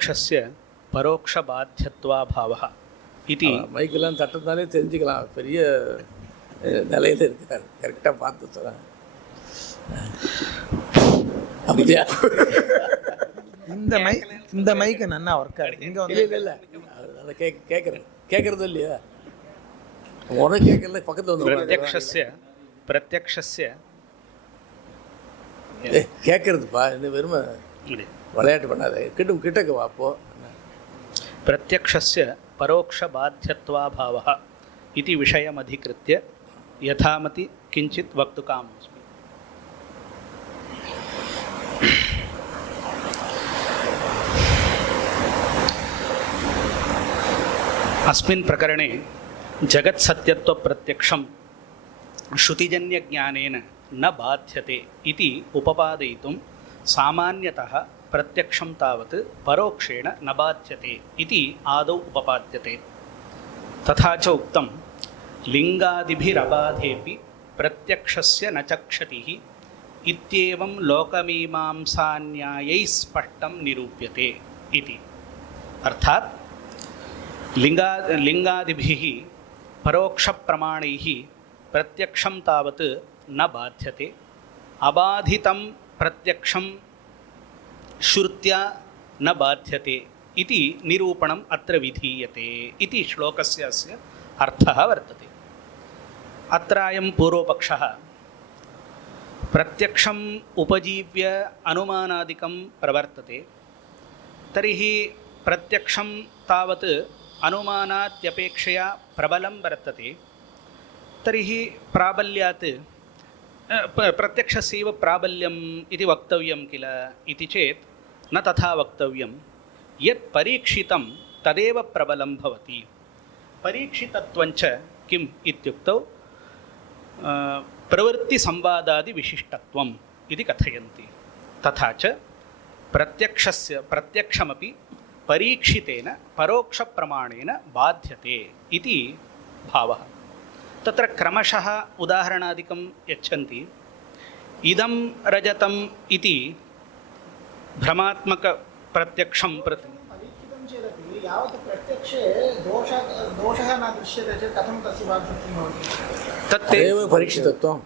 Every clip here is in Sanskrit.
प्रत्यक्षस्य பரோக்ஷபாத்தியத்வாபாவः इति மைக்கெல்லாம் தட்டத்தாலே தெரிஞ்சுக்கலாம். பெரிய நிலையில் இருக்கார், கரெக்டாக பார்த்து சொல்கிறேன். அப்படியா? இந்த மைக்கு நன்னா ஒர்க் ஆகுது. இங்கே வந்து இல்லை அதை கேட்குறது இல்லையா? உனக்கு கேட்கல, பக்கத்தில் வந்து प्रत्यक्षस्य கேட்குறதுப்பா. இந்த வெறுமை விளையாட்டு பண்ணாத, கிட்டக்கு வாப்போ. प्रत्यक्षस्य परोक्षबाध्यत्वाभावः इति विषयमधिकृत्य यथामति किञ्चित् वक्तुकामोऽस्मि। अस्मिन् प्रकरणे जगत्सत्यत्वप्रत्यक्षं श्रुतिजन्यज्ञानेन न बाध्यते इति उपपादयितुं सामान्यतः प्रत्यक्षं तावत् परोक्षेण न बाध्यते इति आदौ उपपाद्यते। तथा च उक्तं लिङ्गादिभिरबाधेऽपि प्रत्यक्षस्य न च क्षतिः इत्येवं लोकमीमांसान्यायैः स्पष्टं निरूप्यते इति। अर्थात् लिङ्गादिभिः परोक्षप्रमाणैः प्रत्यक्षं तावत् न बाध्यते, अबाधितं प्रत्यक्षं श्रुत्या न बाध्यते इति निरूपणम् अत्र विधीयते इति श्लोकस्य अस्य अर्थः वर्तते। अत्र अयं पूर्वपक्षः प्रत्यक्षम् उपजीव्य अनुमानादिकं प्रवर्तते, तर्हि प्रत्यक्षं तावत् अनुमानात्यपेक्षया प्रबलं वर्तते, तर्हि प्राबल्यात् प्रत्यक्षस्यैव प्राबल्यम् इति वक्तव्यं किल इति चेत् न तथा वक्तव्यं। यत् परीक्षितं तदेव प्रबलं भवति। परीक्षितत्वञ्च किम् इत्युक्तौ प्रवृत्तिसंवादादिविशिष्टत्वम् इति कथयन्ति। तथा च प्रत्यक्षमपि परीक्षितेन परोक्षप्रमाणेन बाध्यते इति भावः। तत्र क्रमशः उदाहरणादिकं यच्छन्ति। इदं रजतम् इति भ्रमात्मकप्रत्यक्षं प्रति परीक्षितं चेदपि यावत् प्रत्यक्षे दोषः न दृश्यते चेत् कथं तस्य बाध्यत्वं भवति? तदेव परीक्षितत्वम्।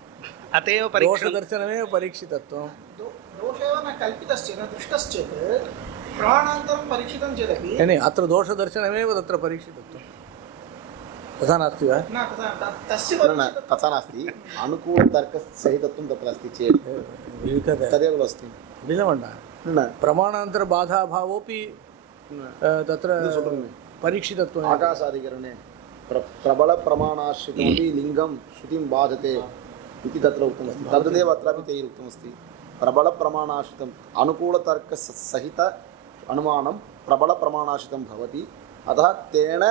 अतएव दोषदर्शनमेव परीक्षितत्वं। दोषः एव न कल्पितश्चेत् न दृष्टश्चेत् प्रमाणान्तरं परीक्षितं चेदपि नहीं, अत्र दोषदर्शनमेव तत्र परीक्षितत्वं। तथा नास्ति वा? न तस्य तथा नास्ति। अनुकूलतर्कसहितत्वं तत्र अस्ति चेत् तदेव अस्ति। न प्रमाणान्तरबाधाभावोऽपि तत्र परीक्षितत्वम्। आकाशादिकरणे प्रबलप्रमाणाश्रितमपि लिङ्गं श्रुतिं बाधते इति तत्र उक्तमस्ति। तद्देव अत्रापि तैः उक्तमस्ति। प्रबलप्रमाणाश्रितम् अनुकूलतर्कसहित अनुमानं प्रबलप्रमाणाश्रितं भवति, अतः तेन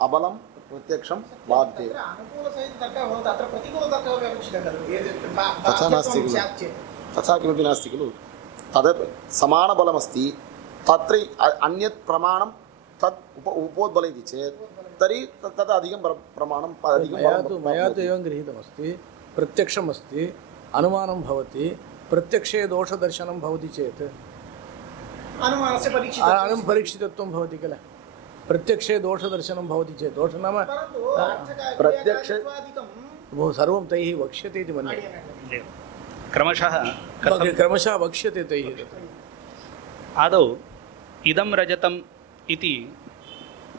अबलं प्रत्यक्षं बाध्यते। तथा नास्ति खलु, तथा किमपि नास्ति खलु। तद् समानबलमस्ति, तत्र अन्यत् प्रमाणं तत् उपोद्बलयति चेत् तर्हि तद् अधिकं प्रमाणं मया तु एवं गृहीतमस्ति। प्रत्यक्षमस्ति, अनुमानं भवति, प्रत्यक्षे दोषदर्शनं भवति चेत् अनुमानस्य परीक्षितत्वं भवति किल। प्रत्यक्षे दोषदर्शनं भवति चेत् दोष नाम प्रत्यक्षे बहु सर्वं तैः वक्ष्यते इति मन्ये। क्रमशः वक्ष्यते तैः। आदौ इदं रजतम् इति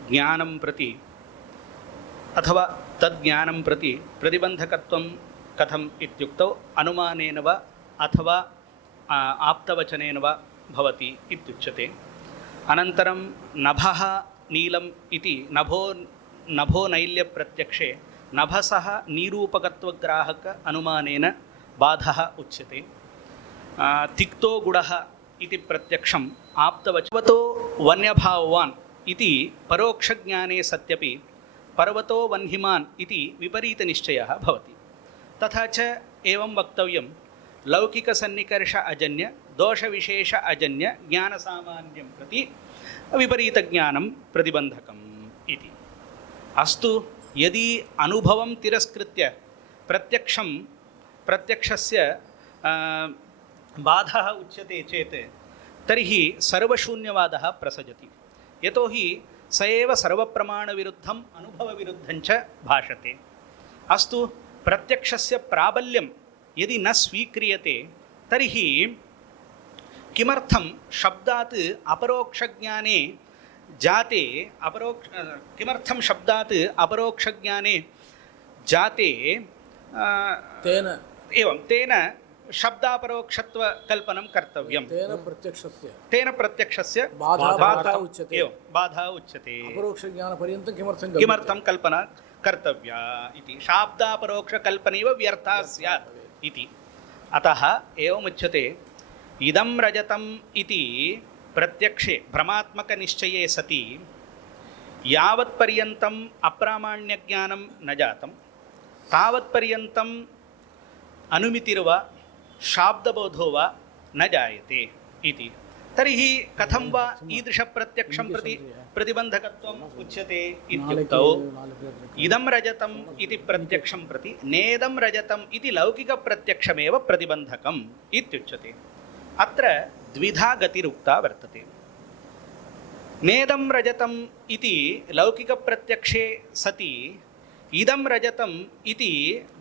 ज्ञानं प्रति अथवा तद्ज्ञानं प्रति प्रतिबन्धकत्वं कथम् इत्युक्तौ अनुमानेन वा अथवा आप्तवचनेन वा भवति इत्युच्यते। अनन्तरं नभः नीलम् इति नभो नैल्यप्रत्यक्षे नभसः निरूपकत्वग्राहक अनुमानेन बाधः उच्यते। तिक्तो गुडः इति प्रत्यक्षम् आप्तवचनवतो वन्यभाववान् इति परोक्षज्ञाने सत्यपि पर्वतो वह्निमान् इति विपरीतनिश्चयः भवति। तथा च एवं वक्तव्यं लौकिकसन्निकर्ष अजन्य दोषविशेष अजन्य ज्ञानसामान्यं प्रति विपरीतज्ञानं प्रतिबन्धकम् इति। अस्तु, यदि अनुभवं तिरस्कृत्य प्रत्यक्षस्य बाधः उच्यते चेत् तर्हि सर्वशून्यवादः प्रसजति। यतोहि स एव सर्वप्रमाणविरुद्धम् अनुभवविरुद्धञ्च भाषते। अस्तु, प्रत्यक्षस्य प्राबल्यं यदि न स्वीक्रियते तर्हि किमर्थं शब्दात् अपरोक्षज्ञाने जाते किमर्थं शब्दात् अपरोक्षज्ञाने जाते तेन शब्दापरोक्षत्वकल्पनं कर्तव्यं। तेन प्रत्यक्षस्य बाधा उच्यते। अपरोक्षज्ञानपर्यन्तं किमर्थं कल्पना कर्तव्या इति। शाब्दापरोक्षकल्पनैव व्यर्था स्यात् इति। अतः एवमुच्यते, इदं रजतम् इति प्रत्यक्षे भ्रमात्मकनिश्चये सति यावत्पर्यन्तम् अप्रामाण्यज्ञानं न जातं तावत्पर्यन्तम् अनुमितिर्वा शाब्दबोधो वा न जायते इति। तर्हि कथं वा ईदृशप्रत्यक्षं प्रति प्रतिबन्धकत्वम् उच्यते इत्युक्तौ, इदं रजतम् इति प्रत्यक्षं प्रति नेदं रजतम् इति लौकिकप्रत्यक्षमेव प्रतिबन्धकम् इत्युच्यते। अत्र द्विधा गतिरुक्ता वर्तते। नेदं रजतम् इति लौकिकप्रत्यक्षे सति इदं रजतम् इति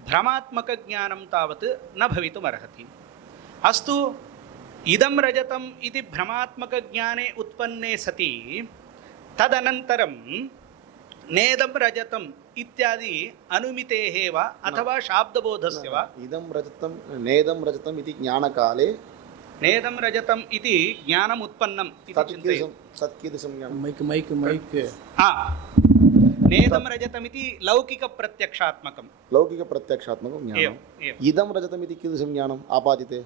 भ्रमात्मकज्ञानं तावत् न भवितुमर्हति। अस्तु, इदं रजतम् इति भ्रमात्मकज्ञाने उत्पन्ने सति तदनन्तरं नेदं रजतम् इत्यादि अनुमितेः वा अथवा शाब्दबोधस्य वा इदं रजतं नेदं रजतम् इति ज्ञानकाले नेदं रजतम् इति ज्ञानम् उत्पन्नम् इति चिन्तयतु। सत्कीदृशं ज्ञानं? नेदं रजतमिति लौकिकप्रत्यक्षात्मकं ज्ञानम्। इदं रजतमिति कीदृशं ज्ञानम् आपादिते?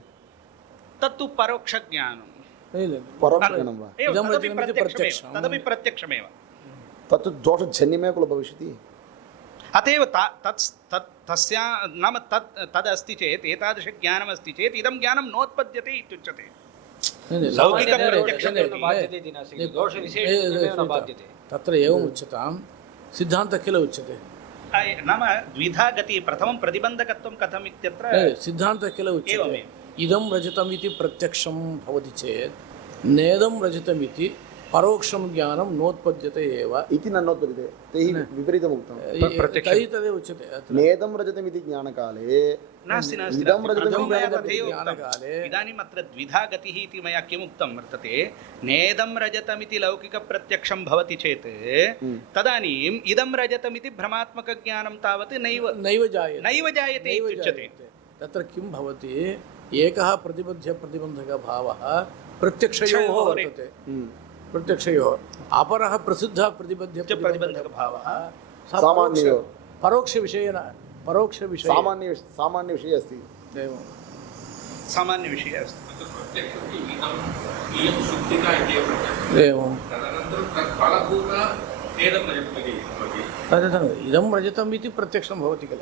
तत्तु परोक्षज्ञानं। परोक्षज्ञानं वा? तदपि प्रत्यक्षमेव। तत्तु दोषजन्यमेव खलु भविष्यति। अतएव तस्या नाम तदस्ति चेत्, एतादृशज्ञानमस्ति चेत् इदं ज्ञानं नोत्पद्यते इत्युच्यते। तत्र एवम् उच्यतां, सिद्धान्तः किल उच्यते? नाम द्विधा गति। प्रथमं प्रतिबन्धकत्वं कथम् इत्यत्र सिद्धान्तः किल उच्यते? इदं रजतमिति प्रत्यक्षं भवति चेत् नेदं रजतमिति परोक्षं ज्ञानं नोत्पद्यते एव इति न नोत्पद्यते। तैः विपरीतम् उक्तं। तैः तदेव उच्यते। नेदं रजतमिति ज्ञानकाले इदं रजतमिति ज्ञानकाले इदानीम् अत्र द्विधा गतिः इति मया किम् उक्तं वर्तते? नेदं रजतमिति लौकिकप्रत्यक्षं भवति चेत् तदानीम् इदं रजतमिति भ्रमात्मकज्ञानं तावत् नैव जायते इत्युच्यते। तत्र किं भवति? एकः प्रतिबन्धकभावः प्रत्यक्षयोः वर्तते। प्रत्यक्षयोः। अपरः प्रसिद्धः प्रतिबन्धकभावः परोक्षविषयेन सामान्यविषये अस्ति। सामान्यविषये अस्ति। एवं इदं रजतम् इति प्रत्यक्षं भवति किल?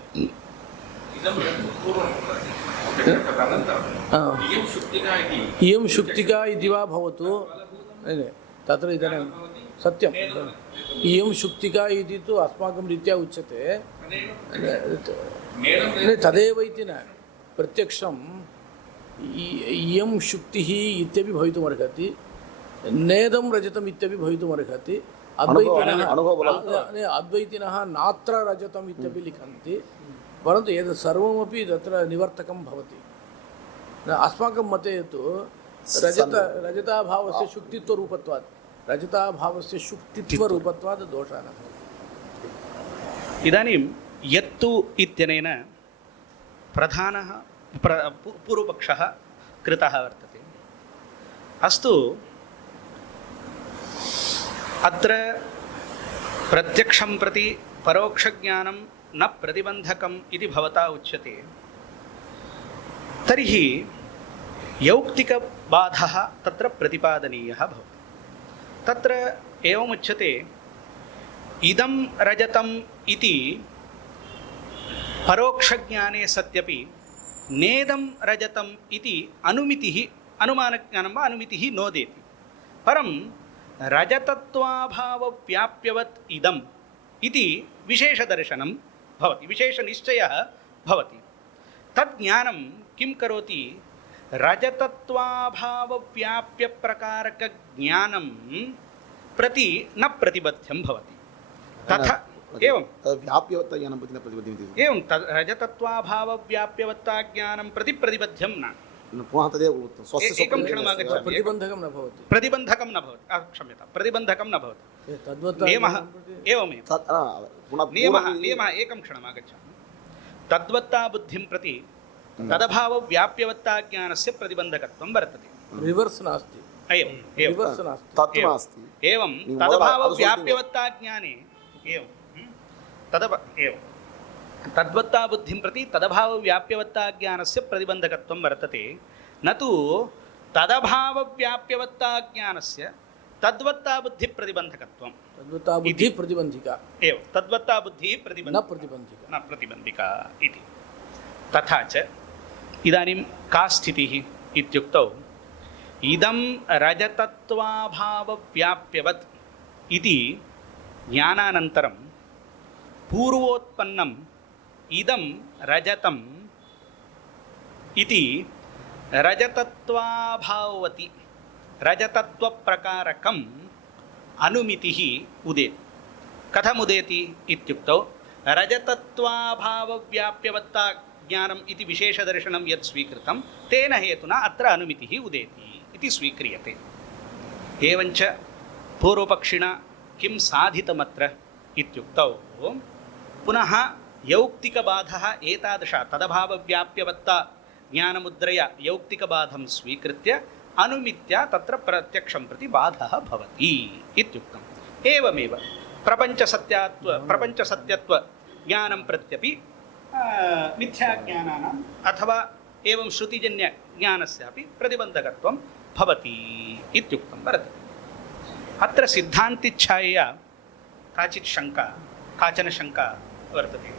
इयं शुक्तिका इति वा भवतु। तत्र इदानीं सत्यम्, इयं शुक्तिका इति तु अस्माकं रीत्या उच्यते। तदेव इति न, प्रत्यक्षं इयं शुक्तिः इत्यपि भवितुमर्हति, नेदं रजतम् इत्यपि भवितुमर्हति। अद्वैतिनः नात्र रजतम् इत्यपि लिखन्ति, परन्तु एतत् सर्वमपि तत्र निवर्तकं भवति। अस्माकं मते तु रजताभावस्य शुक्तित्वरूपत्वात् दोषः न भवति। इदानीं यत्तु इत्यनेन प्रधानः पूर्वपक्षः कृतः वर्तते। अस्तु, अत्र प्रत्यक्षं प्रति परोक्षज्ञानं न प्रतिबन्धकम् इति भवता उच्यते। तर्हि यौक्तिकबाधः तत्र प्रतिपादनीयः भवति। तत्र एवमुच्यते, इदं रजतम् इति परोक्षज्ञाने सत्यपि नेदं रजतम् इति अनुमानज्ञानं वा अनुमितिः नोदेति। परं रजतत्वाभावव्याप्यवत् इदम् इति विशेषदर्शनं भवति, विशेषनिश्चयः भवति। तद् ज्ञानं किं करोति? रजतत्वाभावव्याप्यप्रकारकज्ञानं प्रति न प्रतिबद्धं भवति तथा एवं व्याप्यवत्ता ज्ञानं प्रति न प्रतिबद्धमिति एवं रजतत्वाभावव्याप्यवत्ताज्ञानं प्रति प्रतिबद्धं न पुनः तदेव उक्तं स्वस्य एकं क्षणम् आगच्छामि प्रतिबन्धकं न भवति प्रतिबन्धकं न भवति क्षम्यतां प्रतिबन्धकं न भवति तद्वत् नियमः एवमेव नियमः एकं क्षणम् आगच्छामि तद्वत्ता बुद्धिं प्रति तदभावव्याप्यवत्ताज्ञानस्य प्रतिबन्धकत्वं वर्तते रिवर्स् नास्ति एवं रिवर्स् नास्ति तत्तु नास्ति एवं तदभावव्याप्यवत्ताज्ञाने एवं तद्वत्ता बुद्धिं प्रति तदभावव्याप्यवत्ताज्ञानस्य प्रतिबन्धकत्वं वर्तते न तु तदभावव्याप्यवत्ताज्ञानस्य तद्वत्ता बुद्धिप्रतिबन्धकत्वं तद्वत्ता बुद्धिः प्रतिबन्धिका एवं तद्वत्ता बुद्धिः न प्रतिबन्धिका न प्रतिबन्धिका इति तथा च इदानीं का स्थितिः इत्युक्तौ इदं रजतत्वाभावव्याप्यवत् इति ज्ञानानन्तरं पूर्वोत्पन्नम् इदं रजतम् इति रजतत्वाभाववति रजतत्वप्रकारकम् अनुमितिः उदेति कथमुदेति इत्युक्तौ रजतत्वाभावव्याप्यवत्ता ज्ञानम् इति विशेषदर्शनं यत् स्वीकृतं तेन हेतुना अत्र अनुमितिः उदेति इति स्वीक्रियते एवञ्च पूर्वपक्षिणा किं साधितमत्र इत्युक्तौ पुनः यौक्तिकबाधः एतादृश तदभावव्याप्यवत्ता ज्ञानमुद्रया यौक्तिकबाधं स्वीकृत्य अनुमित्या तत्र प्रत्यक्षं प्रति बाधः भवति इत्युक्तम् एवमेव प्रपञ्चसत्यत्व ज्ञानं प्रत्यपि मिथ्याज्ञानानाम् अथवा एवं श्रुतिजन्यज्ञानस्यापि प्रतिबन्धकत्वं भवति इत्युक्तं वर्तते अत्र सिद्धान्तिच्छायया काचन शङ्का वर्तते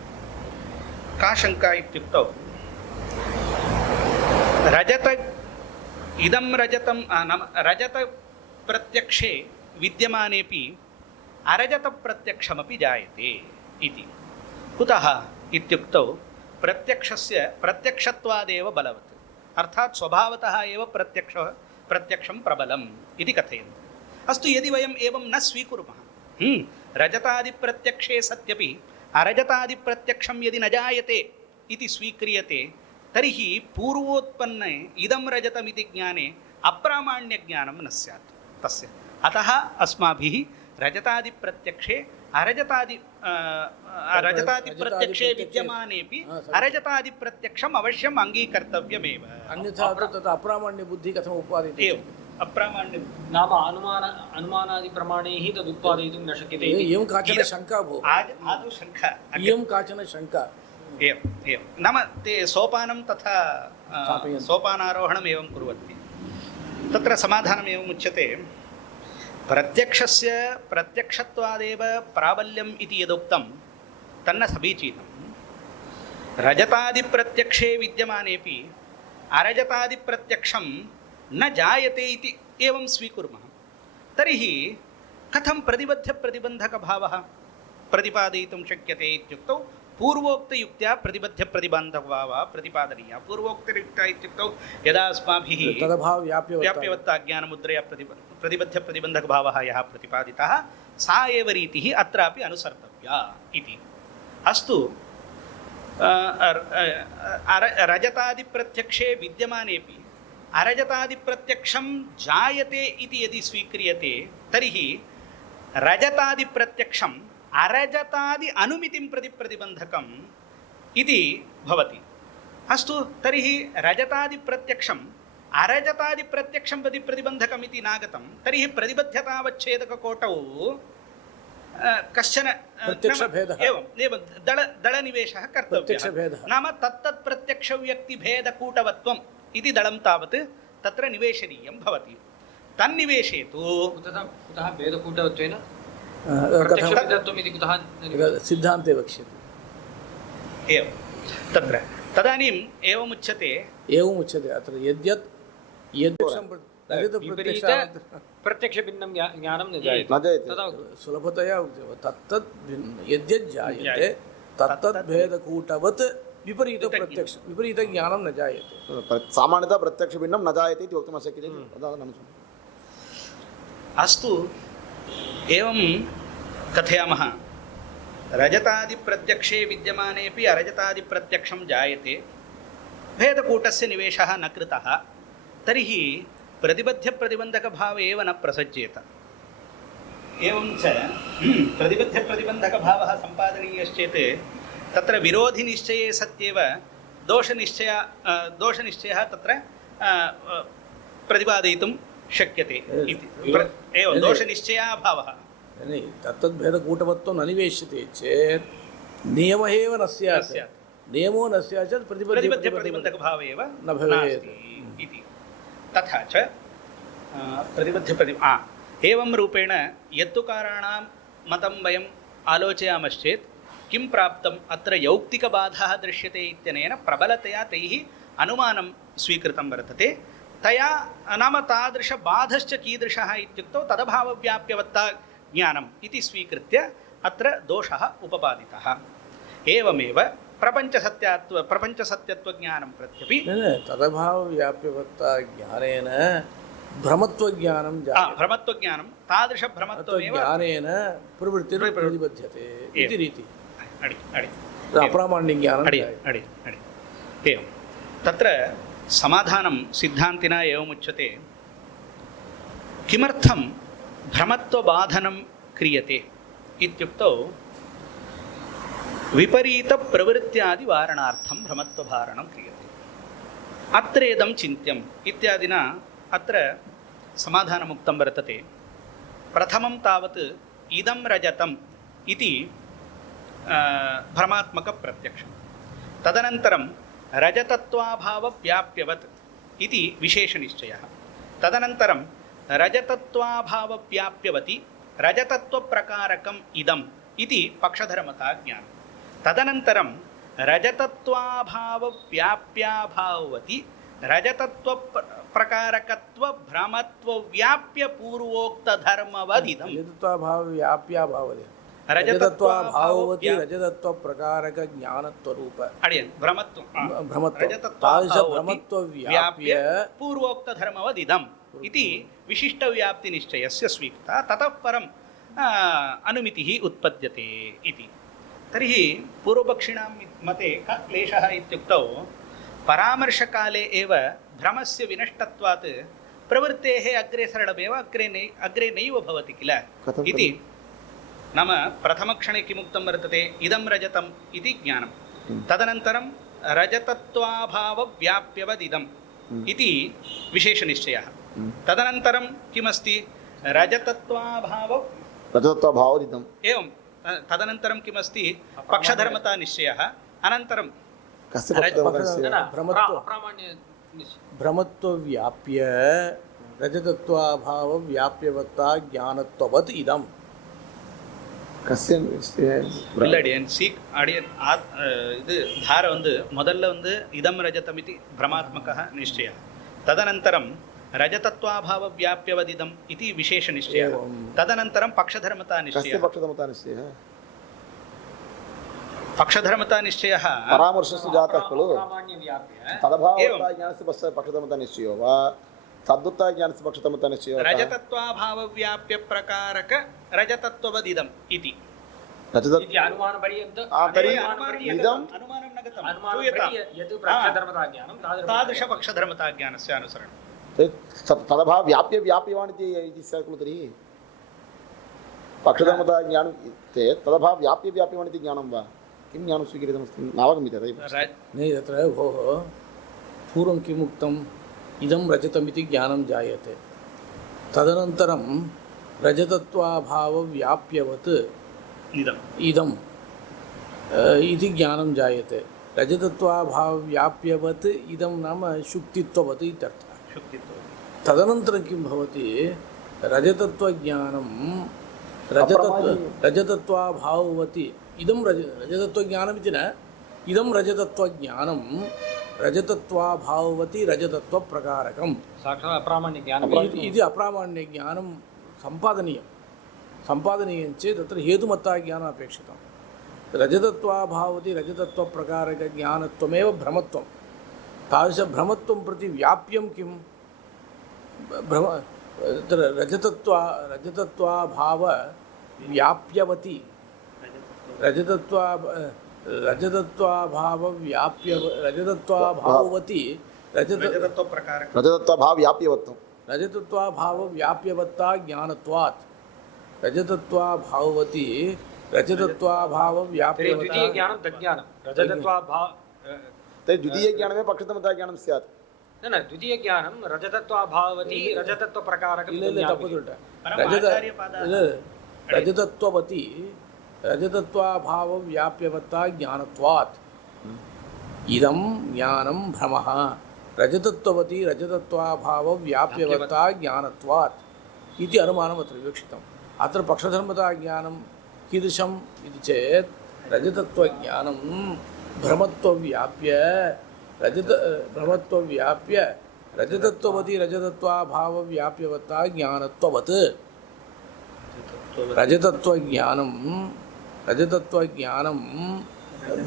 का शङ्का इत्युक्तौ इदं रजतं नाम रजतप्रत्यक्षे विद्यमानेपि अरजतप्रत्यक्षमपि जायते इति कुतः इत्युक्तौ प्रत्यक्षत्वादेव बलवत् अर्थात् स्वभावतः एव प्रत्यक्षं प्रबलम् इति कथयन्ति अस्तु यदि वयम् एवं न स्वीकुर्मः रजतादिप्रत्यक्षे सत्यपि अरजतादिप्रत्यक्षं यदि न जायते इति स्वीक्रियते तर्हि पूर्वोत्पन्ने इदं रजतमिति ज्ञाने अप्रामाण्यज्ञानं न स्यात् तस्य अतः अस्माभिः रजतादिप्रत्यक्षे रजतादिप्रत्यक्षे विद्यमानेपि अरजतादिप्रत्यक्षम् अवश्यम् अङ्गीकर्तव्यमेव अन्यथा तत् अप्रामाण्यबुद्धिः कथम् उत्पाद्यते एवम् अप्रामाण्य नाम अनुमानादिप्रमाणैः तद् उत्पादयितुं न शक्यते इयं काचन शङ्का भो आदौ शङ्का इयं काचन शङ्का एवं नाम ते सोपानं तथा सोपानारोहणम् एवं कुर्वन्ति तत्र समाधानम् एवम् उच्यते प्रत्यक्षत्वादेव प्राबल्यम् इति यदुक्तं तन्न समीचीनं रजतादिप्रत्यक्षे विद्यमानेपि अरजतादिप्रत्यक्षं न जायते इति एवं स्वीकुर्मः तर्हि कथं प्रतिबद्धप्रतिबन्धकभावः प्रतिपादयितुं शक्यते इत्युक्तौ पूर्वोक्तयुक्त्या प्रतिबद्धप्रतिबन्धकभावः प्रतिपादनीयः पूर्वोक्तयुक्त्या इत्युक्तौ यदा अस्माभिः व्याप्यवत्ता ज्ञानमुद्रया प्रतिबद्धप्रतिबन्धकभावः यः प्रतिपादितः सा एव रीतिः अत्रापि अनुसर्तव्या इति अस्तु रजतादिप्रत्यक्षे विद्यमानेपि अरजतादिप्रत्यक्षं जायते इति यदि स्वीक्रियते तर्हि रजतादिप्रत्यक्षम् अरजतादि अनुमितिं प्रति प्रतिबन्धकम् इति भवति अस्तु तर्हि रजतादिप्रत्यक्षम् अरजतादिप्रत्यक्षं प्रति प्रतिबन्धकम् इति नागतं तर्हि प्रतिबद्धतावच्छेदककोटौ कश्चन एवं दलनिवेशः कर्तव्यः नाम तत्तत्प्रत्यक्षव्यक्तिभेदकूटवत्वम् इति दलं तावत् तत्र निवेशनीयं भवति तन्निवेशे तु कुतः भेदकूटत्वेन सिद्धान्ते वक्ष्यते एवं तत्र तदानीम् एवमुच्यते अत्र यद्यत् प्रत्यक्षभिन्नं ज्ञानं न जायते सुलभतया तत्तद् यद्यत् जायते तत्तद् भेदकूटवत् विपरीतज्ञानं न जायते। सामान्यतः प्रत्यक्षभिन्नं न जायते इति वक्तुं न शक्यते। अस्तु, एवं कथयामः, रजतादिप्रत्यक्षे विद्यमानेपि अरजतादिप्रत्यक्षं जायते, भेदकूटस्य निवेशः न कृतः, तर्हि प्रतिबद्धप्रतिबन्धकभाव एव न प्रसज्येत। एवं च प्रतिबद्धप्रतिबन्धकभावः सम्पादनीयश्चेत् तत्र विरोधिनिश्चये सत्येव दोषनिश्चयः तत्र प्रतिपादयितुं शक्यते इति एवं दोषनिश्चयाभावः। तत्तद्भेदकूटवत्वं न निवेश्यते चेत् नियमः एव न स्यात्, नियमो न स्यात् चेत् प्रतिबद्धप्रतिबन्धकभाव एव न भवेत् इति। तथा च एवं रूपेण यत्तुकाराणां मतं वयम् आलोचयामश्चेत् किं प्राप्तम्, अत्र यौक्तिकबाधः दृश्यते इत्यनेन प्रबलतया तैः अनुमानं स्वीकृतं वर्तते। तया नाम तादृशबाधश्च कीदृशः इत्युक्तौ तदभावव्याप्यवत्ता ज्ञानम् इति स्वीकृत्य अत्र दोषः उपपादितः। एवमेव प्रपञ्चसत्यत्वज्ञानं प्रत्यपि तदभावव्याप्यवत्ता ज्ञानेन भ्रमत्वज्ञानं जायते। भ्रमत्वज्ञानं तादृशभ्रमत्वमेव ज्ञानेन प्रवृत्तिर्प्रतिबध्यते इति रीति। अडि अप्रामाण्यज्ञानं एवं तत्र समाधानं सिद्धान्तिना एवमुच्यते, किमर्थं भ्रमत्वबाधनं क्रियते इत्युक्तौ विपरीतप्रवृत्त्यादिवारणार्थं भ्रमत्वभारणं क्रियते। अत्रेदं चिन्त्यम् इत्यादिना अत्र समाधानमुक्तं वर्तते। प्रथमं तावत् इदं रजतम् इति भ्रमात्मकप्रत्यक्षं, तदनन्तरं रजतत्वाभावव्याप्यवत् इति विशेषनिश्चयः, तदनन्तरं रजतत्वाभावव्याप्यवति रजतत्वप्रकारकम् इदम् इति पक्षधर्मता ज्ञानं, तदनन्तरं रजतत्वाभावव्याप्याभाववति रजतत्वप्रकारकत्वभ्रमत्वव्याप्य पूर्वोक्तधर्मवदिदम्। रजतत्वाभावव्याप्याभाववति रजतत्वाभाववति रजतत्वप्रकारकज्ञानत्वरूप भ्रमत्वव्याप्य पूर्वोक्तधर्मवदिदम् इति विशिष्टव्याप्तिनिश्चयस्य स्वीकृता। ततः परम् अनुमितिः उत्पद्यते इति। तर्हि पूर्वपक्षिणां मते कः क्लेशः इत्युक्तौ, परामर्शकाले एव भ्रमस्य विनष्टत्वात् प्रवृत्तेः अग्रे सरलमेव अग्रे नैव भवति किल इति। नाम प्रथमक्षणे किमुक्तं वर्तते, इदं रजतम् इति ज्ञानं, तदनन्तरं रजतत्वाभावव्याप्यवदिदम् इति विशेषनिश्चयः, तदनन्तरं किमस्ति रजतत्वाभावदिदम् एवं, तदनन्तरं किमस्ति पक्षधर्मता निश्चयः, अनन्तरं भ्रमत्वव्याप्य रजतत्वाभावव्याप्यवत्ता ज्ञानत्ववत् इदम्। இது தார முதல்ல இதம் ரஜதம் இது பிரமாத்மகः நிச்சயः, तदनन्तरं रजतत्वाभावव्याप्यवदिदम् इति विशेषनिश्चयः, तदनन्तरं पक्षधर्मता निश्चयः। पक्षधर्मता निश्चयः परामर्शस्तु जातः खलु, तदभाववत्ता ज्ञानस्य पक्षधर्मता निश्चयो वा तद्वत्ता ज्ञानस्य पक्षधर्मता निश्चयो? रजतत्वाभावव्याप्यप्रकारक रजतत्ववदिदम् इति तादृशपक्षधर्मताज्ञानस्य अनुसरणं। तदभावव्याप्यवान् इति स्यात् खलु, तर्हि पक्षधर्मता ज्ञानं चेत् तदभावव्याप्यवान् इति ज्ञानं वा? किं ज्ञानं स्वीकृतमस्ति नावगम्यते तत्र। भोः पूर्वं किम् उक्तम्, इदं रजतमिति ज्ञानं जायते, तदनन्तरं रजतत्वाभावव्याप्यवत् इदम् इति ज्ञानं जायते। रजतत्वाभावव्याप्यवत् इदं नाम शुक्तित्ववत् इत्यर्थः। तदनन्तरं किं भवति, रजतत्वज्ञानं रजतत्वाभाववति इदं रजतत्वज्ञानमिति न, इदं रजतत्वज्ञानं रजतत्वाभाववति रजतत्वप्रकारकम् साक्षात् अप्रामाण्यज्ञानम् इति अप्रामाण्यज्ञानं सम्पादनीयं चेत् तत्र हेतुमत्ता ज्ञानम् अपेक्षितं। रजतत्वाभावति रजतत्वप्रकारकज्ञानत्वमेव भ्रमत्वं तादृशभ्रमत्वं प्रति व्याप्यं किं भ्रम रजतत्वाभाव व्याप्यवती रजतत्वाभाववती रजतत्वभाव व्याप्यवत्वं रजतत्वाभाव व्याप्यवत्ता ज्ञानत्वात् रजतत्वाभाववती रजतत्वाभाव व्याप्यवत्ता द्वितीय ज्ञानं तज्ज्ञानं रजतत्वाभाव तर्हि द्वितीयज्ञानमेव पक्षतमता ज्ञानं स्यात् न न द्वितीय ज्ञानं रजतत्वाभावति रजतत्वप्रकारकं रजतत्ववती रजतत्वाभाव व्याप्यवत्ता ज्ञानत्वात् इदं ज्ञानं भ्रमः रजतत्ववती रजतत्वाभाव व्याप्यवत्ता ज्ञानत्वात् इति अनुमानम् अत्र विवक्षितम् अत्र पक्षधर्मता ज्ञानं कीदृशम् इति चेत् रजतत्वज्ञानं भ्रमत्वव्याप्य रजतत्ववती रजतत्वाभाव व्याप्यवत्ता ज्ञानत्ववत् रजतत्वज्ञानं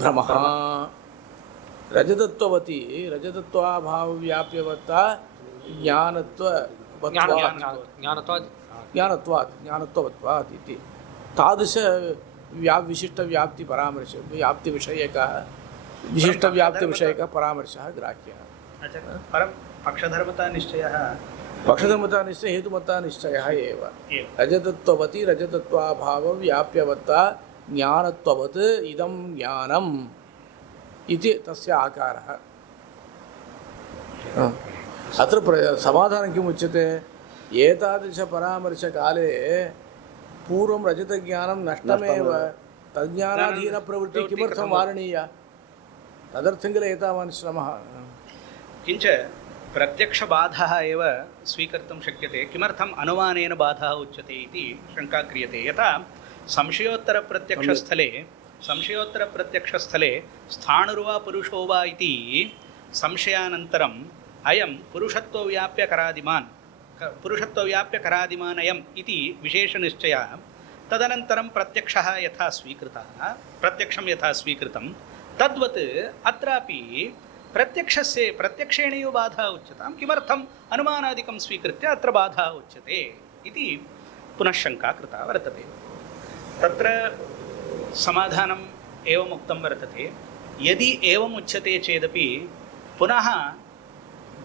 भ्रमः रजतत्ववती रजतत्वाभाव व्याप्यवत्ता ज्ञानत्वात् इति तादृश व्याप्तिविषयकः विशिष्टव्याप्तिविषयकः परामर्शः ग्राह्यः। अच्छा, परं पक्षधर्मता निश्चयः हेतुमता निश्चयः एव रजतत्ववती रजतत्वाभाव व्याप्यवत्ता ज्ञानत्ववत् इदं ज्ञानम् इति तस्य आकारः। अत्र समाधानं किम् उच्यते एतादृशपरामर्शकाले पूर्वं रजतज्ञानं नष्टमेव तज्ज्ञानाधीनप्रवृत्तिः किमर्थं वारणीया तदर्थं किल एतावान् श्रमः। किञ्च प्रत्यक्षबाधः एव स्वीकर्तुं शक्यते किमर्थम् अनुमानेन बाधः उच्यते इति शङ्का क्रियते। यथा संशयोत्तरप्रत्यक्षस्थले स्थाणुर्वा पुरुषो वा इति संशयानन्तरम् अयं पुरुषत्वव्याप्यकरादिमान् अयम् इति विशेषनिश्चयः तदनन्तरं प्रत्यक्षं यथा स्वीकृतं तद्वत् अत्रापि प्रत्यक्षेणैव बाधा उच्यतां किमर्थम् अनुमानादिकं स्वीकृत्य अत्र बाधा उच्यते इति पुनः शङ्का कृता वर्तते। तत्र समाधानम् एवम् उक्तं वर्तते यदि एवम् उच्यते चेदपि पुनः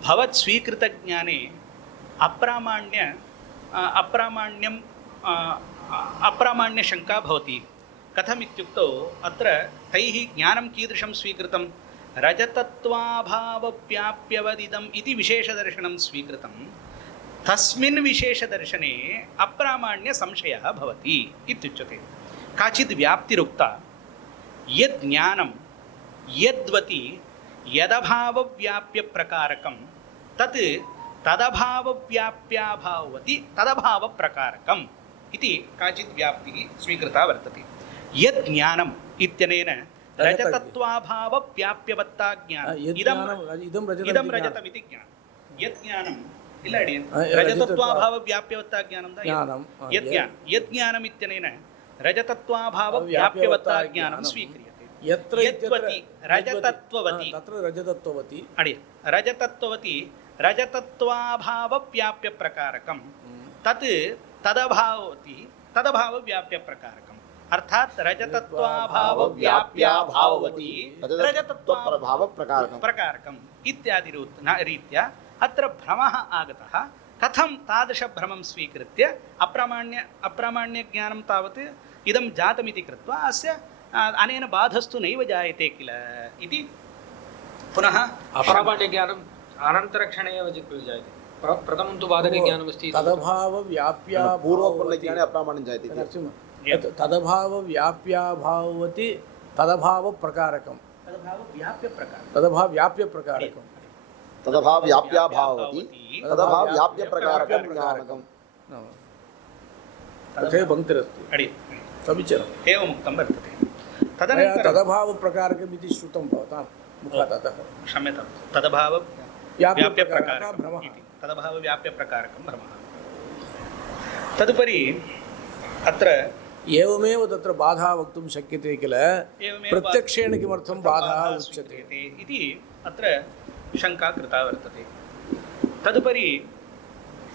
भवत् स्वीकृतज्ञाने अप्रामाण्यशङ्का भवति। कथमित्युक्तौ अत्र तैः ज्ञानं कीदृशं स्वीकृतं रजतत्वाभावव्याप्यवदिदम् इति विशेषदर्शनं स्वीकृतं तस्मिन् विशेषदर्शने अप्रामाण्यसंशयः भवति इत्युच्यते। काचित् व्याप्तिरुक्ता यज्ञानं यद्वति यदभावव्याप्यप्रकारकं तत् तदभावव्याप्याभाववति तदभावप्रकारकम् इति काचित् व्याप्तिः स्वीकृता वर्तते। यज्ञानम् इत्यनेन रजतत्वाभावव्याप्यवत्ता ज्ञानम् इदं रजतमिति ज्ञानं यज्ञानं रजतत्वाभावव्याप्यवत्ता ज्ञानं यज्ञानम् इत्यनेन रजतत्वाभावव्याप्यवत्ता ज्ञानं स्वीक्रियते। रजतत्ववती रजतत्वाभावव्याप्यप्रकारकं तत् तदभावव्याप्यप्रकारकम् अर्थात् रजतत्वाभावव्याप्याभाववती रजतत्वप्रकारकम् इत्यादि रीत्या अत्र भ्रमः आगतः। कथं तादृशभ्रमं स्वीकृत्य अप्रामाण्यज्ञानं तावत् इदं जातमिति कृत्वा अस्य अनेन बाधस्तु नैव जायते किल इति पुनः अप्रामाण्यज्ञानम् अनन्तरक्षणे एव जायते। प्रथमं तु बाधकज्ञानमस्ति पूर्वोत्पन्नज्ञाने अप्रामाण्यं जायते। तदभावव्याप्याभाववति तदभावप्रकारकं तदभावव्याप्यप्रकारकं तथैव पङ्क्तिरस्ति समीचीनम् एवमुक्तं वर्तते। तदभावप्रकारकम् इति श्रुतं भवतां मुखात् अतः क्षम्यतां तदभावव्याप्यप्रकारकं भ्रमः। तदुपरि अत्र एवमेव तत्र बाधा वक्तुं शक्यते किल एवमेव प्रत्यक्षेण किमर्थं बाधा उच्यते इति अत्र शङ्का कृता वर्तते। तदुपरि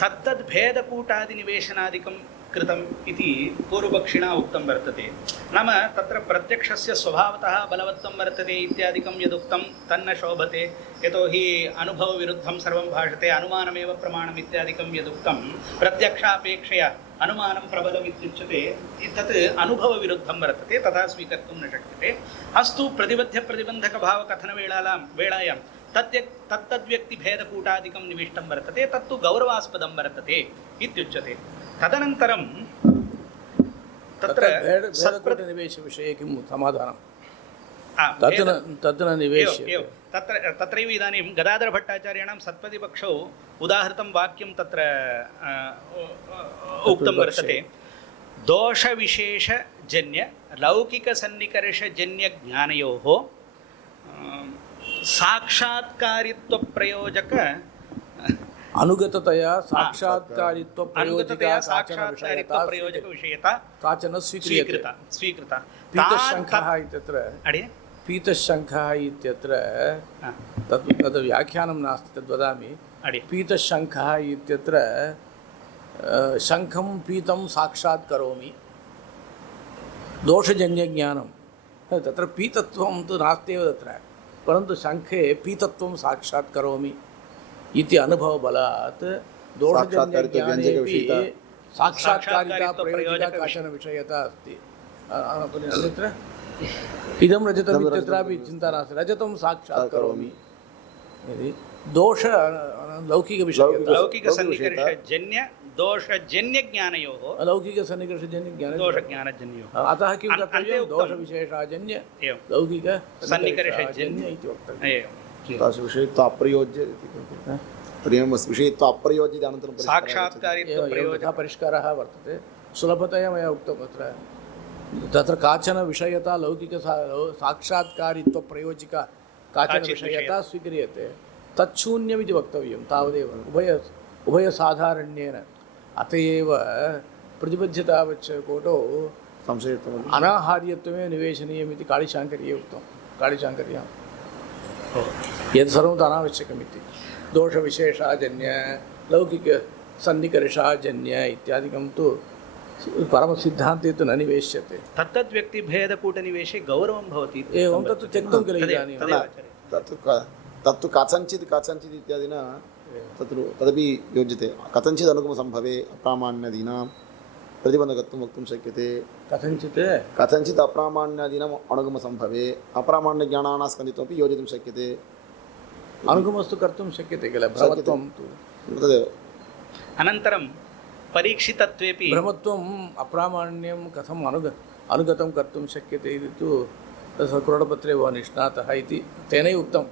तत्तद्भेदकूटादिनिवेशनादिकं कृतम् इति पूर्वपक्षिणा उक्तं वर्तते। नाम तत्र प्रत्यक्षस्य स्वभावतः बलवत्तं वर्तते इत्यादिकं यदुक्तं तन्न शोभते, यतोहि अनुभवविरुद्धं सर्वं भाषते, अनुमानमेव प्रमाणम् इत्यादिकं यदुक्तं प्रत्यक्षापेक्षया अनुमानं प्रबलम् इत्युच्यते, तत् अनुभवविरुद्धं वर्तते, तथा स्वीकर्तुं न शक्यते। अस्तु, प्रतिबन्धकभावकथनवेळायां तत्तद्व्यक्तिभेदकूटादिकं निविष्टं वर्तते, तत्तु गौरवास्पदं वर्तते इत्युच्यते। तदनन्तरं तत्र भेदकूटनिवेशविषये किं समाधानं तत् न निवेश्यते। तत्रैव इदानीं गदाधरभट्टाचार्याणां सत्पदिपक्षौ उदाहृतं वाक्यं तत्र उक्तं वर्तते। दोषविशेषजन्य लौकिकसन्निकर्षजन्यज्ञानयोः साक्षात्कारित्वप्रयोजक अनुगततया साक्षात्कारित्वप्रयोजकविषयता काचन स्वीकृता। पीतशङ्खः इत्यत्र पीतशङ्खः इत्यत्र तद् व्याख्यानं नास्ति, तद्वदामि। पीतशङ्खः इत्यत्र शङ्खं पीतं साक्षात् करोमि, दोषजन्यज्ञानं तत्र पीतत्वं तु नास्त्येव तत्र, परन्तु शङ्खे पीतत्वं साक्षात् करोमि इति अनुभवबलात् दोषजन्यज्ञानेपि साक्षात्कारिता प्रयोजिका काचन विषयता अस्ति। अन्यत्र इदं रजतम् इत्यत्रापि चिन्ता नास्ति, रजतं साक्षात् करोमि यदि दोष लौकिकसन्निकर्षजन्य दोषजन्यज्ञानयोः अलौकिकसन्निकर्षजन्यज्ञानयोः अतः किं कर्तव्यं, दोषविशेषाजन्य लौकिकसन्निकर्षजन्य इति वक्तव्यं। विषयत्व अप्रयोज्य विषयत्व अप्रयोज्य अनन्तरं साक्षात्कारित्वप्रयोजकः परिष्कारः वर्तते। सुलभतया मया उक्तं तत्र काचन विषयता लौकिक साक्षात्कारित्वप्रयोजिका काचन विषयता स्वीक्रियते, तच्छून्यमिति वक्तव्यं तावदेव उभयसाधारण्येन। अत एव प्रतिबद्धतावच्छकोटौ संशयत्वम् अनाहार्यत्वमेव निवेशनीयमिति काळिशाङ्कर्ये उक्तं। काळिशाङ्कर्यां यत् सर्वम् अनावश्यकमिति, दोषविशेषाजन्य लौकिकसन्निकर्षाजन्य इत्यादिकं तु परमसिद्धान्ते तु न निवेश्यते। तत्तद्व्यक्तिभेदकूटनिवेशे गौरवं भवति। एवं तत्तु त्यक्तं किल इदानीं। तत्तु कथञ्चित् इत्यादिना तत्र तदपि योज्यते। कथञ्चित् अनुगमसम्भवे अप्रामाण्यादीनां प्रतिबन्धकत्वं वक्तुं शक्यते। कथञ्चित् अप्रामाण्यादीनाम् अनुगमसम्भवे अप्रामाण्यज्ञानानां स्कन्धित्वमपि योजितुं शक्यते। अनुगमस्तु कर्तुं शक्यते किल, भ्रमत्वं तु तदेव। अनन्तरं परीक्षितत्वेपि भ्रमत्वम् अप्रामाण्यं कथम् अनुगतं कर्तुं शक्यते इति तु कुरुडपत्रे वो निष्णातः इति तेनैव उक्तम्,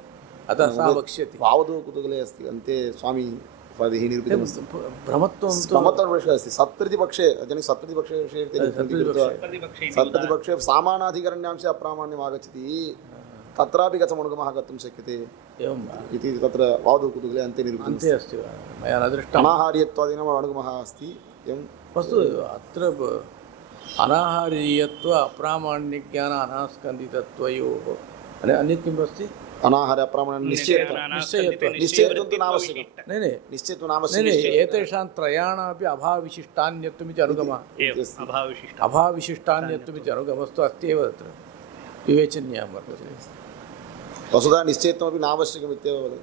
अतः सः वक्ष्यति। भावदो कुतूहले अस्ति, अन्ते स्वामी उपाधिः निरूपितमस्ति। भ्रमत्वं अस्ति सत्प्रतिपक्षे सत्प्रतिपक्षे सामानाधिकरण्यांशे अप्रामाण्यम् आगच्छति, तत्रापि कथम् अनुगमः कर्तुं शक्यते एवं इति तत्र वावदो कुतूहले अन्ते निरूपितम् अस्ति वा, मया न दृष्टम्। अनाहार्यत्वादीनाम् अनुगमः अस्ति। एवं वस्तु अत्र अनाहार्यत्व अप्रामाण्यज्ञान अनास्कन्दितत्वयोः अन्यत् किम् अस्ति, अनाहार अप्रामाण्य निश्चयत्वं तु नावश्यकम्। एतेषां त्रयाणापि अभावविशिष्टान्यत्वमिति अनुगमः। अभावविशिष्टान्यत्वमिति अनुगमस्तु अस्त्येव तत्र विवेचनीयं वर्तते। वस्तुतः निश्चयत्वमपि नावश्यकमित्येव वदति।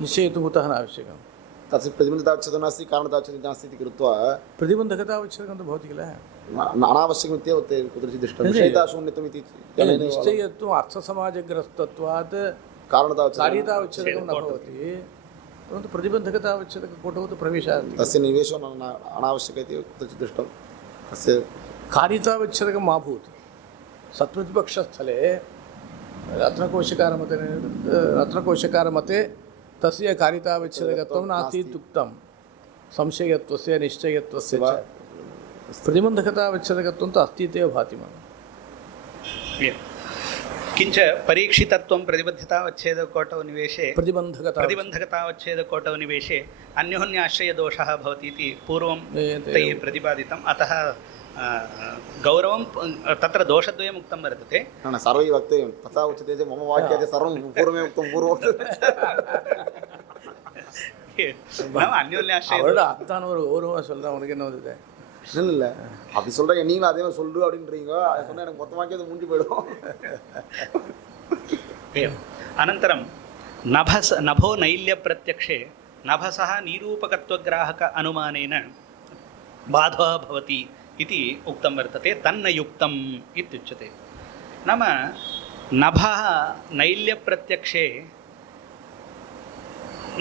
निश्चयत्वं कुतः नावश्यकं, तस्य प्रतिबन्धतावच्छेदो नास्ति, कारणतावच्छेदो नास्ति इति कृत्वा प्रतिबन्धकतावच्छेदकं तु भवति किल, अनावश्यकमित्येव ते कुत्रचित् दृष्टं। विषयताशून्यत्वमिति निश्चयत्वम् अर्थसमाजग्रस्तत्वात् कार्यतावच्छेदकं न भवति, परन्तु प्रतिबन्धकतावच्छेदककोटौ तु प्रवेशः तस्य निवेशो अनावश्यकः इति कुत्रचित् दृष्टं। तस्य कार्यतावच्छेदकं मा भूत्। सत्प्रतिपक्षस्थले रत्नकोशकारमते तस्य कार्यतावच्छेदकत्वं नास्ति इत्युक्तं, संशयत्वस्य निश्चयत्वस्य प्रतिबन्धकतावच्छेदकत्वं तु अस्ति इत्येव भाति मम। किञ्च परीक्षितत्वं प्रतिबद्धतावच्छेदकोटौ निवेशे प्रतिबन्धकतावच्छेदकोटौ निवेशे अन्योन्याश्रयदोषः भवति इति पूर्वं तैः प्रतिपादितम्। अतः गौरवं तत्र दोषद्वयम् उक्तं वर्तते न सर्वैः वक्तव्यं तथा उच्यते चेत् मम वाक्यात् सर्वं पूर्वमेव उक्तं नाम अन्योन्याश्रय அவரோட அத்தான ஒரு கௌரவமாக சொல்ல உனக்கு என்ன வந்தது? இல்லை அப்படி சொல்கிறேன் நீங்களும் அதே மாதிரி சொல்லு அப்படின்றீங்க அதை சொன்னால் எனக்கு மொத்த வாக்கியம் முடிஞ்சு போயிடும். अनन्तरं नभो नैल्यप्रत्यक्षे नभसः निरूपकत्वग्राहक अनुमानेन बाधः भवति इति उक्तं वर्तते तन्न युक्तम् इत्युच्यते. नाम नभः नैल्यप्रत्यक्षे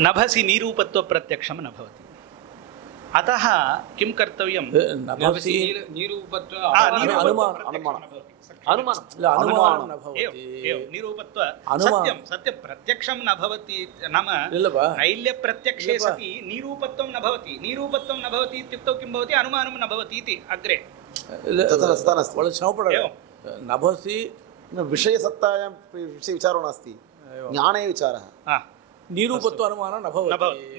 नभसि निरूपत्वप्रत्यक्षं न भवति. अतः किं कर्तव्यं? நபசி निरूपत्व अनुमानं अनुमानं न भवति. निरूपत्व अनुमानं. सत्यं प्रत्यक्षं न भवति. नाम इल्लवा? नैल्यप्रत्यक्षे सति निरूपत्वं न भवति. निरूपत्वं न भवति इत्युक्तौ किं भवति? अनुमानं न भवति इति अग्रे. तथा नास्ति ಒಳ್ಳೆ ಶ್ರಮಪಡ ನಭಸಿ विषयसत्तायां विचारो नास्ति ज्ञाने विचारः. निरूपत्व अनुमान न भवति.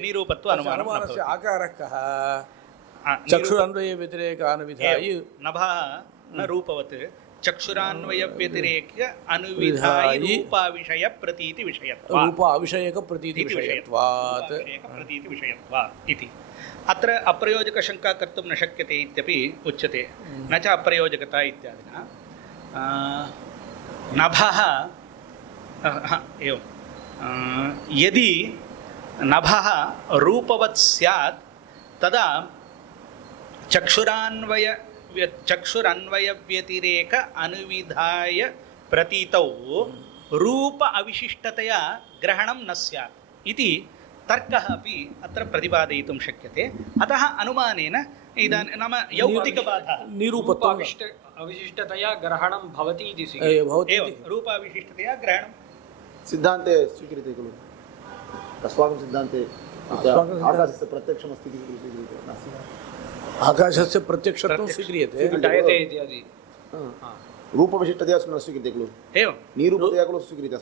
निरूपत्व अनुमानं न अनुमानस्य भवति. आकारः कः? चक्षुरन्वय व्यतिरेकानुविधायि नभः न रूपवत् चक्षुरान्वय व्यतिरेक अनुविधायि रूपाविषय प्रतीति विषयत्वात्. रूप अविषयक प्रतीति विषयत्वात्. प्रतीति विषयत्वात् इति. अत्र अप्रयोजकशङ्का कर्तुं न शक्यते इत्यपि उच्यते. न च अप्रयोजकता इत्यादिना नभः एवं यदि नभः रूपवत् स्यात् तदा चक्षुरन्वयव्यतिरेक अनुविधाय प्रतीतौ रूप अविशिष्टतया ग्रहणं न स्यात् इति तर्कः अपि अत्र प्रतिपादयितुं शक्यते. अतः अनुमानेन इदानीं नाम यौक्तिकबाधः निरूपत्वं अविशिष्टतया ग्रहणं भवति इति भवति. एवं रूपाविशिष्टतया ग्रहणं सिद्धान्ते स्वीक्रियते खलु अस्माकं सिद्धान्ते आकाशस्य प्रत्यक्षमस्ति इति स्वीक्रियते नास्ति. आकाशस्य प्रत्यक्षत्वं स्वीक्रियते. घटायते इत्यादि रूपविशिष्टतया न स्वीक्रियते खलु. एवं निरूपतया खलु स्वीक्रियते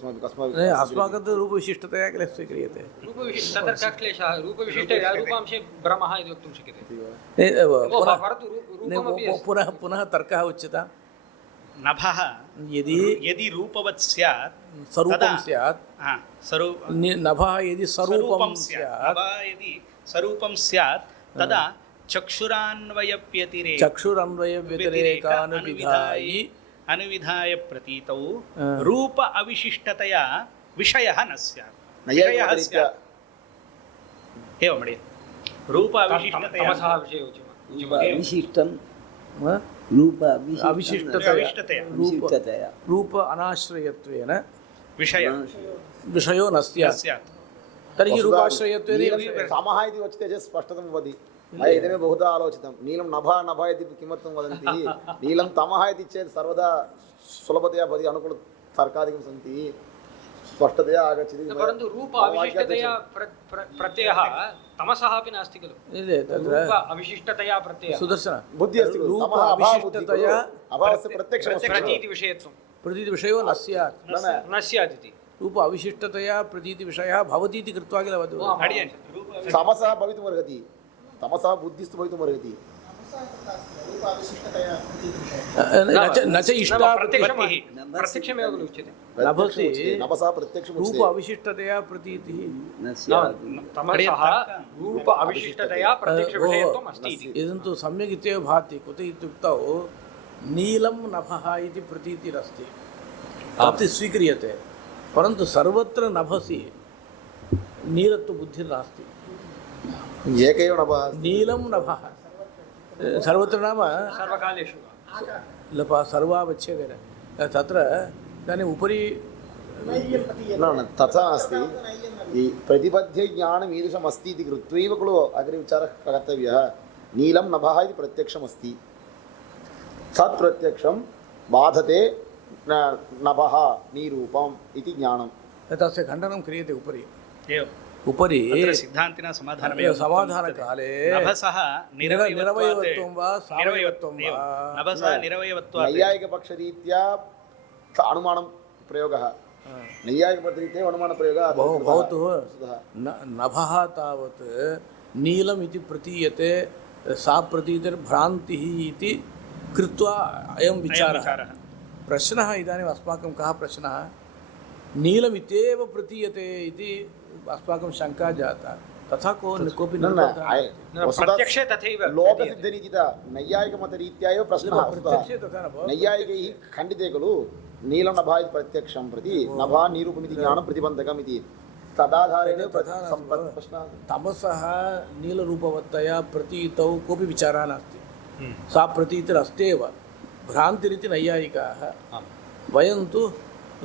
अस्माकं तु रूपविशिष्टतया किल स्वीक्रियते. तत्र कः क्लेशः? रूपविशिष्टतया रूपांशे भ्रमः इति वक्तुं शक्यते. पुनः पुनः तर्कः उच्यते. नभः यदि रूपवत् स्यात् स्वरूपं स्यात्. नभः यदि स्वरूपं स्यात् यदि स्वरूपं स्यात् तदा चक्षुरान्वयव्यतिरेकानुविधायि अनुविधाय प्रतीतौ रूप अविशिष्टतया विषयः न स्यात्. विषयः स्यात्. एवं महोदय रूप अविशिष्टतया अविशिष्टतया रूप अनाश्रयत्वेन विषयो न स्यात्. तर्हि रूपाश्रयत्वेन समः इति उच्यते चेत् स्पष्टतं भवति. इदमेव बहुधा आलोचितं. नीलं नभः नभः इति किमर्थं वदन्ति? नीलं तमः इति चेत् सर्वदा सुलभतया भवति. अनुकूलतर्कादिकं सन्ति स्पष्टतया आगच्छति. परन्तु रूप अविशिष्टतया प्रत्ययः तमसः अपि नास्ति खलु. रूप अविशिष्टतया प्रत्ययः सुदर्शन बुद्धिः अस्ति. रूप अविशिष्टतया अभावस्य प्रत्यक्षं प्रतीति विषयत्वं प्रतीति विषयो न स्यात्. न स्यात् इति. रूप अविशिष्टतया प्रतीति विषयः भवति इति कृत्वा किल वदति. तमसः भवितुमर्हति. तमसः बुद्धिस्तु भवितुमर्हति. न च इष्टा प्रत्यक्षमेव खलु उच्यते. नभसि नभसः प्रत्यक्षं रूप अविशिष्टतया प्रतीतिः तमसः रूप अविशिष्टतया प्रत्यक्षविषयत्वम् अस्ति इति. इदं तु सम्यक् इत्येव भाति. कुत इत्युक्तौ नीलं नभः इति प्रतीतिरस्ति तत् स्वीक्रियते. परन्तु सर्वत्र नभसि नीलत्वबुद्धिर्नास्ति. एकैव नभः नीलं नभः सर्वत्र नाम सर्वकालेषु सर्वावच्छेदेन तत्र इदानीम् उपरि न तथा नास्ति. प्रतिपद्यज्ञानम् ईदृशम् अस्ति इति कृत्वैव खलु अग्रे विचारः कर्तव्यः. नीलं नभः इति प्रत्यक्षमस्ति. तत् प्रत्यक्षं बाधते नभः निरूपम् इति ज्ञानं. तस्य खण्डनं क्रियते उपरि. उपरि सिद्धान्तिना समाधानकाले नभसः निरवयवत्वं वा सावयवत्वं वा नभसः निरवयवत्वात् नैयायिकपक्षरीत्या अनुमानं प्रयोगः. नैयायिकपक्षरीत्या अनुमानप्रयोगः भवतु. नभः तावत् नीलम् इति प्रतीयते. सा प्रतीतिर्भ्रान्तिः इति कृत्वा अयं अयं विचारः विचारः प्रश्नः इदानीम् अस्माकं कः प्रश्नः नीलमित्येव प्रतीयते इति अस्माकं शङ्का जाता तथा कोऽपि न वस्तुतः प्रत्यक्षे तथैव लोकसिद्धनीतिता नैयायिकमतरीत्या एव प्रश्नः प्रत्यक्षे तथा न भवति नैयायिकैः खण्डिते खलु नीलं नभा इति प्रत्यक्षं प्रति नभा निरूपमिति ज्ञानं प्रतिबन्धकम् इति तदाधारेण प्रश्नः तमसः नीलरूपवत्तया प्रतीतौ कोऽपि विचारः नास्ति सा प्रतीतिरस्त्येव भ्रान्तिरिति नैयायिकाः वयं तु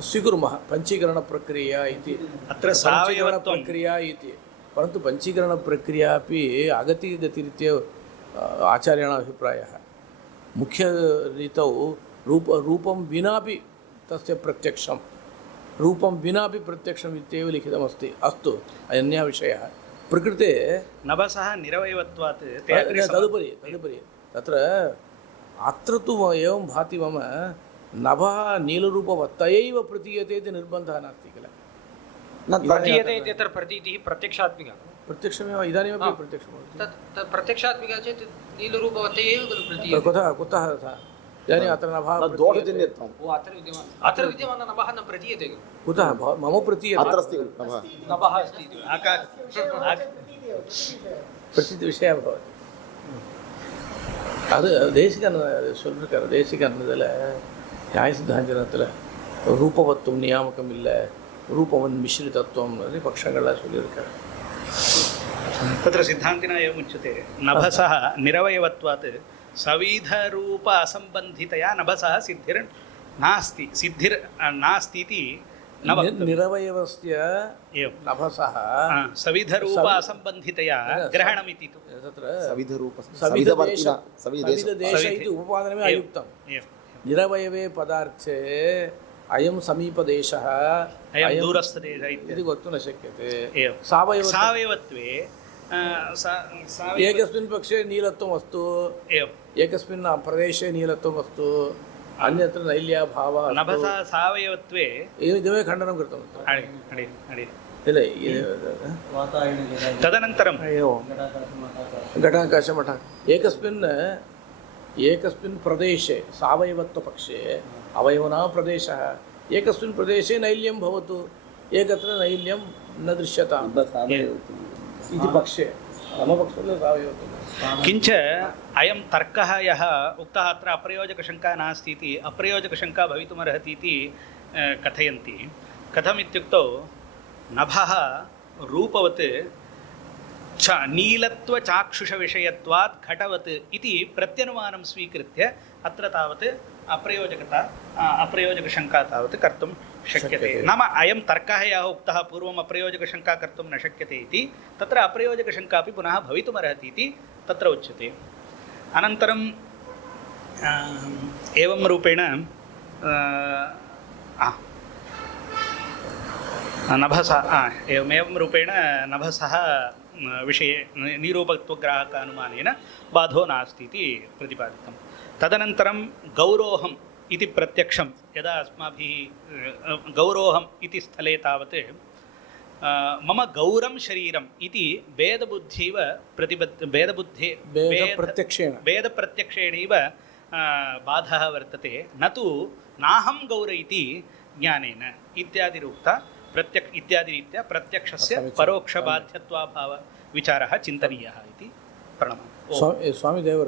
स्वीकुर्मः पञ्चीकरणप्रक्रिया इति अत्र सावयवत्वं प्रक्रिया इति परन्तु पञ्चीकरणप्रक्रिया अपि अगतिगतिरित्या आचार्याणाम् अभिप्रायः मुख्यरीतौ रूपं विनापि तस्य प्रत्यक्षं रूपं विनापि प्रत्यक्षम् इत्येव लिखितमस्ति अस्तु अन्यः विषयः प्रकृते नभसः निरवयवत्वात् तदुपरि तत्र अत्र तु एवं भाति मम नभः नीलरूपवत्त एव प्रतीयते इति निर्बन्धः नास्ति किल प्रतीयते इत्यत्र प्रतीतिः प्रत्यक्षात्मिका प्रत्यक्षमेव इदानीमपि प्रत्यक्षं भवति तत् प्रत्यक्षात्मिका चेत् नीलरूपवत्ते एव खलु प्रतीयते कुतः इदानीम् अत्र नभः दोषजन्यत्वम् अत्र विद्यमानः नभः न प्रतीयते खलु कुतः मम प्रतीयते अत्र अस्ति खलु नभः नभः अस्ति इति प्रतीतिविषयः भवति அது தேசிகன் சொல்லியிருக்காரு தேசிகன்ல நியாய சித்தாந்தத்தில் ரூபவத்துவம் நியாமகம் இல்லை ரூபவன் மிஸ்ரிதத்துவம் பட்சங்கள்லாம் சொல்லியிருக்காரு तत्र सिद्धान्तिना एवमुच्यते नभसः निरवयवत्वात् सविधरूप असम्बन्धितया नभसः सिद्धिर्नास्ति नास्तीति न वक्तव्यम्। निरवयवस्य एवं नभसः सविधरूप असम्बन्धितया ग्रहणमिति तु तत्र सविधदेश इति उपपादनमेव अयुक्तम् निरवयवे पदार्थे अयं समीपदेशः अयं दूरस्थदेशः इति वक्तुं न शक्यते एवं सावयवत्वे एकस्मिन् पक्षे नीलत्वम् अस्ति एवं एकस्मिन् प्रदेशे नीलत्वम् अस्ति अन्यत्र नैल्याभावः नभसः सावयवत्वे इदमेव खण्डनं कृतम् तदनन्तरं घटाकाशमठ एकस्मिन् प्रदेशे सावयवत्वपक्षे अवयवना प्रदेशः एकस्मिन् प्रदेशे नैल्यं भवतु एकत्र नैल्यं न दृश्यताम् इति पक्षे मम पक्षे सावयवत्वं किञ्च अयं तर्कः यः उक्तः अत्र अप्रयोजकशङ्का नास्ति इति अप्रयोजकशङ्का भवितुमर्हति इति कथयन्ति कथमित्युक्तौ नभः रूपवत् नीलत्वचाक्षुषविषयत्वात् घटवत् इति प्रत्यनुमानं स्वीकृत्य अत्र तावत् अप्रयोजकशङ्का तावत् कर्तुं शक्यते नाम अयं तर्कः यः उक्तः पूर्वम् अप्रयोजकशङ्का कर्तुं न शक्यते इति तत्र अप्रयोजकशङ्का अपि पुनः भवितुमर्हति इति तत्र उच्यते अनन्तरं एवं रूपेण नभसः एवमेवं रूपेण नभसः विषये निरूपत्वग्राहकानुमानेन बाधो नास्ति इति प्रतिपादितं तदनन्तरं गौरोहम् इति प्रत्यक्षं यदा अस्माभिः गौरोहम् इति स्थले तावत् मम गौरं शरीरम् इति वेदप्रत्यक्षेणैव बाधः वर्तते न तु नाहं गौर इति ज्ञानेन इत्यादिरूक्ता इत्यादिरीत्या प्रत्यक्षस्य परोक्षबाध्यत्वाभावविचारः चिन्तनीयः इति प्रणमामि। स्वामी देवर